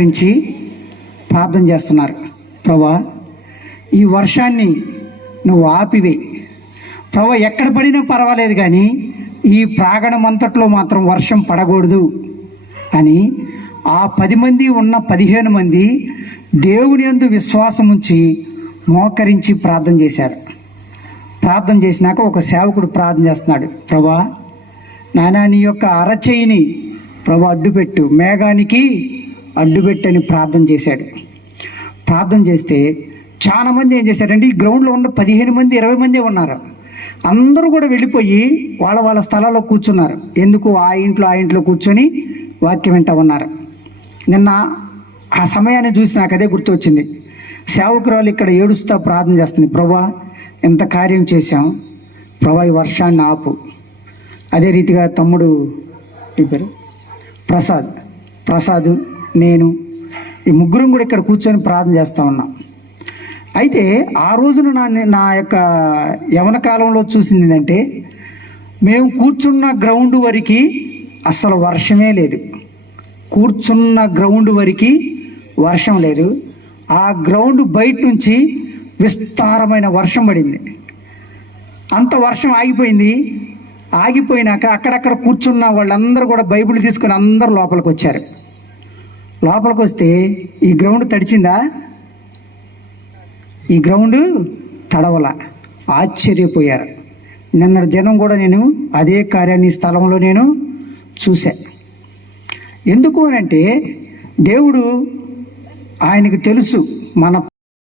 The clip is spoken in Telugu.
మోకరించి ప్రార్థన చేస్తున్నారు. ప్రభా, ఈ వర్షాన్ని నువ్వు ఆపివే. ప్రభా, ఎక్కడ పడినా పర్వాలేదు కానీ ఈ ప్రాంగణం అంతట్లో మాత్రం వర్షం పడకూడదు అని ఆ 10 మంది ఉన్న 15 మంది దేవుని యందు విశ్వాసం ఉంచి మోకరించి ప్రార్థన చేశారు. ప్రార్థన చేసినాక ఒక సేవకుడు ప్రార్థన చేస్తున్నాడు. ప్రభా, నాయనా, నీ యొక్క అరచేయిని ప్రభా అడ్డుపెట్టు, మేఘానికి అడ్డుపెట్టని ప్రార్థన చేశాడు. ప్రార్థన చేస్తే చాలామంది ఏం చేశారంటే, ఈ గ్రౌండ్లో ఉన్న 15 మంది 20 మంది ఉన్నారు. అందరూ కూడా వెళ్ళిపోయి వాళ్ళ వాళ్ళ స్థలాల్లో కూర్చున్నారు. ఎందుకు? ఆ ఇంట్లో కూర్చొని వాక్యం వింటూ ఉన్నారు. నిన్న ఆ సమయాన్ని చూసి నాకు అదే గుర్తు వచ్చింది. సేవకురాలు ఇక్కడ ఏడుస్తూ ప్రార్థన చేస్తుంది. ప్రభా, ఎంత కార్యం చేశాం ప్రభా, ఈ వర్షాన్ని ఆపు. అదే రీతిగా తమ్ముడు పేరు ప్రసాద్, నేను ఈ ముగ్గురం కూడా ఇక్కడ కూర్చొని ప్రార్థన చేస్తూ ఉన్నాం. అయితే ఆ రోజున నా యొక్క యవన కాలంలో చూసింది ఏంటంటే, మేము కూర్చున్న గ్రౌండ్ వరకు అస్సలు వర్షమే లేదు. కూర్చున్న గ్రౌండ్ వరకు వర్షం లేదు. ఆ గ్రౌండ్ బయట నుంచి విస్తారమైన వర్షం పడింది. అంత వర్షం ఆగిపోయింది. ఆగిపోయినాక అక్కడక్కడ కూర్చున్న వాళ్ళందరూ కూడా బైబిల్ తీసుకొని అందరూ లోపలికి వచ్చారు. లోపలికి వస్తే ఈ గ్రౌండ్ తడిచిందా? ఈ గ్రౌండ్ తడవల. ఆశ్చర్యపోయారు. నిన్న దినం కూడా నేను అదే కార్యాన్ని స్థలంలో నేను చూశా. ఎందుకు అనంటే, దేవుడు ఆయనకు తెలుసు మన